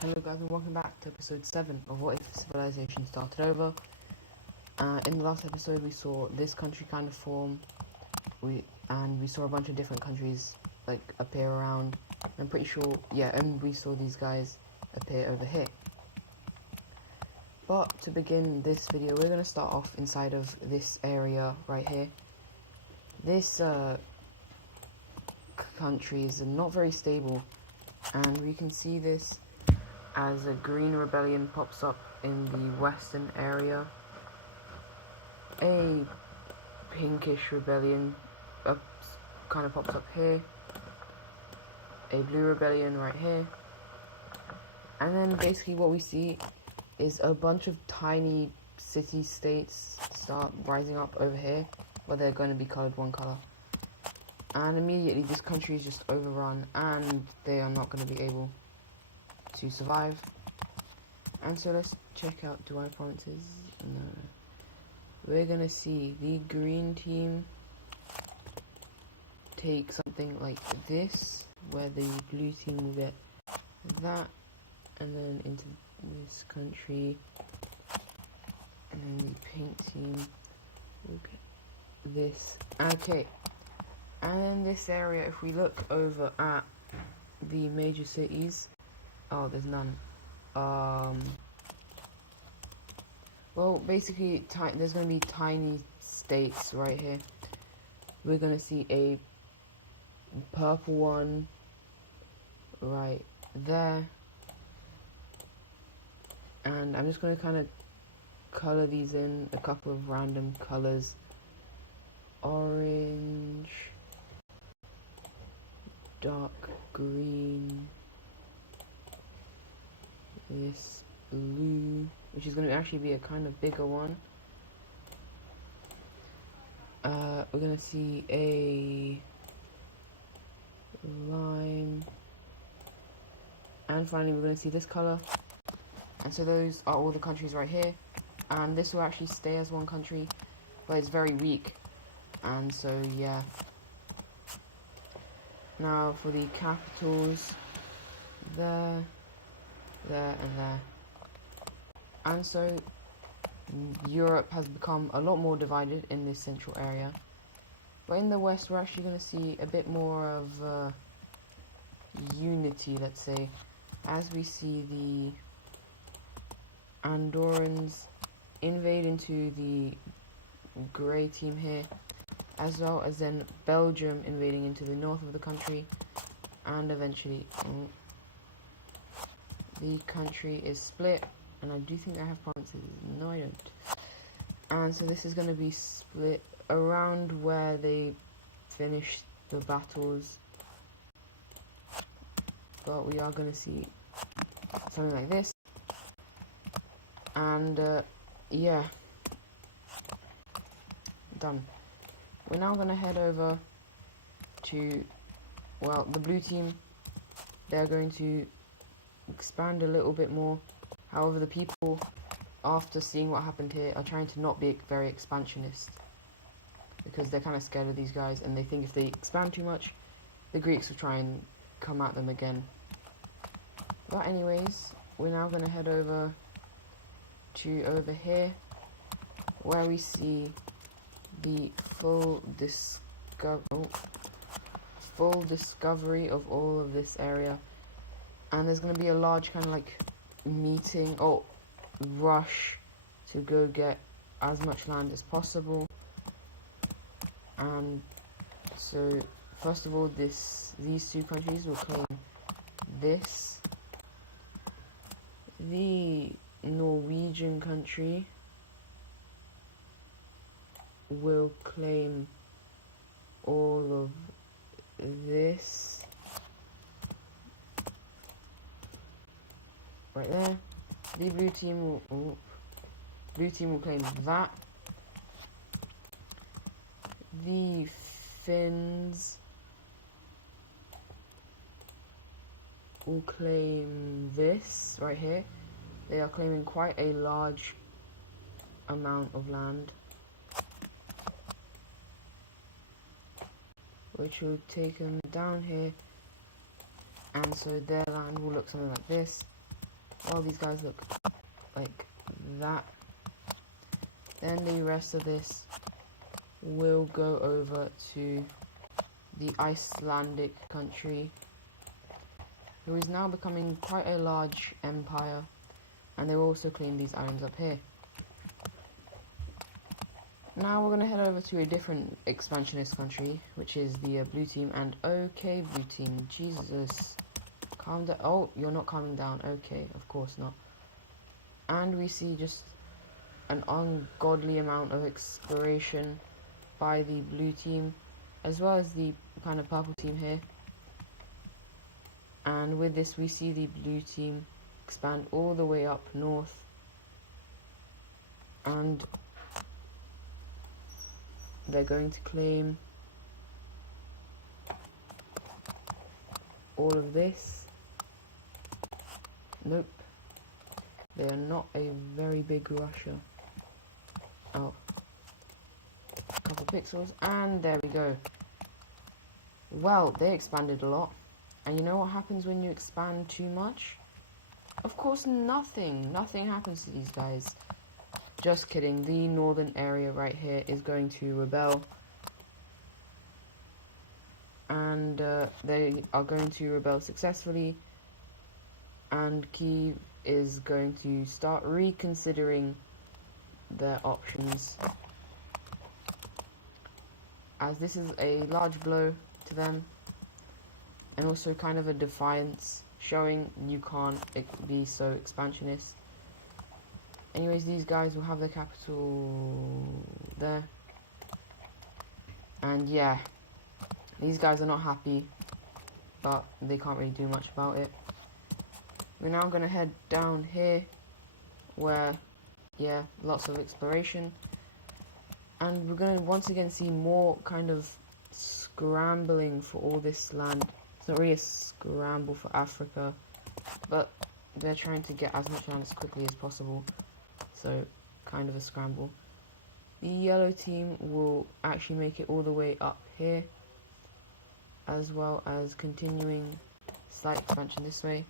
Hello guys and welcome back to episode 7 of What If Civilization Started Over. In the last episode we saw this country kind of form, we saw a bunch of different countries like appear around. I'm pretty sure, and we saw these guys appear over here. But to begin this video we're going to start off inside of this area right here. This country is not very stable, and we can see this as a green rebellion pops up in the western area, a pinkish rebellion kind of pops up here, a blue rebellion right here, and then basically what we see is a bunch of tiny city-states start rising up over here, where they're going to be colored one color, and immediately this country is just overrun and they are not going to be able to survive. And so let's check out Dubai provinces. No. We're gonna see the green team take something like this, where the blue team will get that, and then into this country, and then the pink team will get this. Okay, and in this area, if we look over at the major cities, oh, there's none. Well, basically, there's going to be tiny states right here. We're going to see a purple one right there. And I'm just going to kind of color these in a couple of random colors. Orange, dark green, this blue, which is going to actually be a kind of bigger one. We're going to see a lime, and finally we're going to see this color. And so those are all the countries right here, and this will actually stay as one country, but it's very weak. And so yeah, now for the capitals, there, and there. And so Europe has become a lot more divided in this central area, but in the west we're actually going to see a bit more of unity, let's say, as we see the Andorrans invade into the grey team here, as well as then Belgium invading into the north of the country, and eventually the country is split. And I do think I have provinces. No, I don't. And so this is going to be split around where they finished the battles. But we are going to see something like this. And yeah, done. We're now going to head over to, well, the blue team. They're going to expand a little bit more. However, the people, after seeing what happened here, are trying to not be very expansionist, because they're kind of scared of these guys, and they think if they expand too much, the Greeks will try and come at them again. But anyways, we're now going to head over to over here, where we see the full discovery of all of this area. And there's going to be a large kind of like meeting or rush to go get as much land as possible. And so first of all, these two countries will claim this. The Norwegian country will claim all of this right there. The blue team will claim that. The Finns will claim this right here. They are claiming quite a large amount of land, which will take them down here, and so their land will look something like this. Well, these guys look like that. Then the rest of this will go over to the Icelandic country, who is now becoming quite a large empire, and they will also claim these islands up here. Now we're going to head over to a different expansionist country, which is the blue team. And okay, blue team, Jesus, calm down. Oh, you're not calming down. Okay, of course not. And we see just an ungodly amount of exploration by the blue team, as well as the kind of purple team here. And with this, we see the blue team expand all the way up north, and they're going to claim all of this. Nope. They are not a very big Russia. Oh. A couple pixels, and there we go. Well, they expanded a lot. And you know what happens when you expand too much? Of course, nothing. Nothing happens to these guys. Just kidding. The northern area right here is going to rebel. And they are going to rebel successfully. And Kyiv is going to start reconsidering their options, as this is a large blow to them, and also kind of a defiance, showing you can't be so expansionist. Anyways, these guys will have their capital there. And yeah, these guys are not happy, but they can't really do much about it. We're now going to head down here, where, yeah, lots of exploration. And we're going to once again see more kind of scrambling for all this land. It's not really a scramble for Africa, but they're trying to get as much land as quickly as possible. So, kind of a scramble. The yellow team will actually make it all the way up here, as well as continuing slight expansion this way.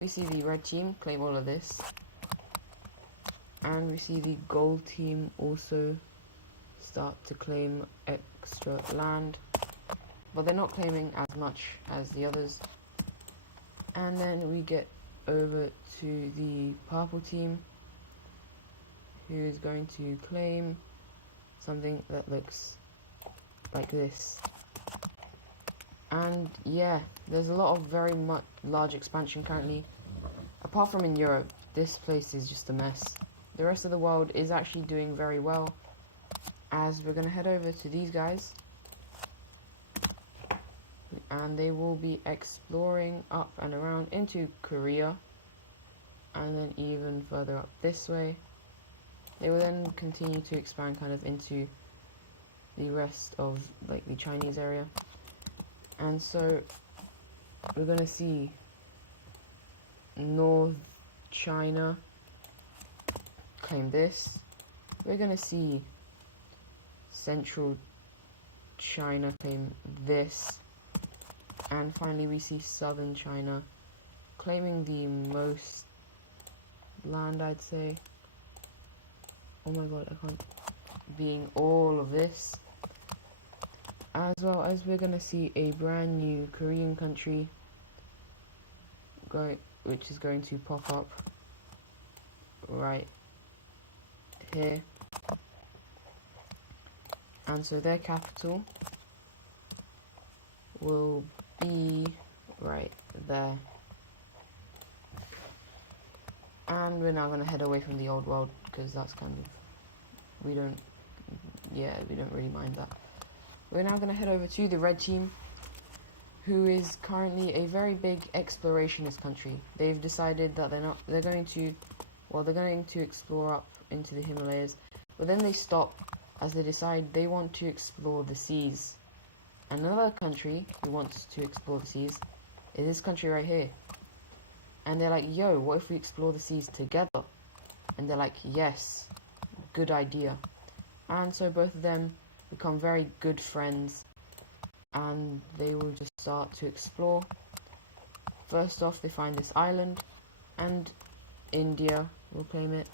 We see the red team claim all of this, and we see the gold team also start to claim extra land, but they're not claiming as much as the others. And then we get over to the purple team, who is going to claim something that looks like this. And yeah, there's a lot of very much large expansion currently. Apart from in Europe, this place is just a mess. The rest of the world is actually doing very well, as we're going to head over to these guys, and they will be exploring up and around into Korea, and then even further up this way. They will then continue to expand kind of into the rest of like the Chinese area. And so we're going to see North China claim this. We're going to see Central China claim this. And finally we see Southern China claiming the most land, I'd say. Oh my god, I can't. Being all of this. As well as we're going to see a brand new Korean country which is going to pop up right here. And so their capital will be right there. And we're now going to head away from the old world, because that's kind of, we don't really mind that. We're now going to head over to the red team, who is currently a very big explorationist country. They've decided that they're going to explore up into the Himalayas, but then they stop as they decide they want to explore the seas. Another country who wants to explore the seas is this country right here. And they're like, yo, what if we explore the seas together? And they're like, yes, good idea. And so both of them become very good friends, and they will just start to explore. First off, they find this island, and India will claim it.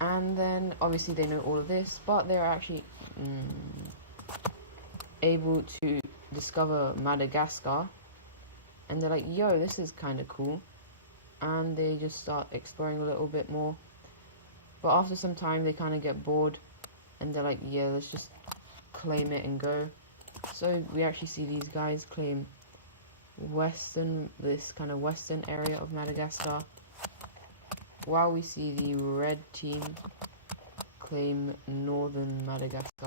And then obviously they know all of this, but they're actually able to discover Madagascar, and they're like, yo, this is kind of cool, and they just start exploring a little bit more. But after some time they kind of get bored, and they're like, yeah, let's just claim it and go. So we actually see these guys claim this kind of western area of Madagascar, while we see the red team claim northern Madagascar.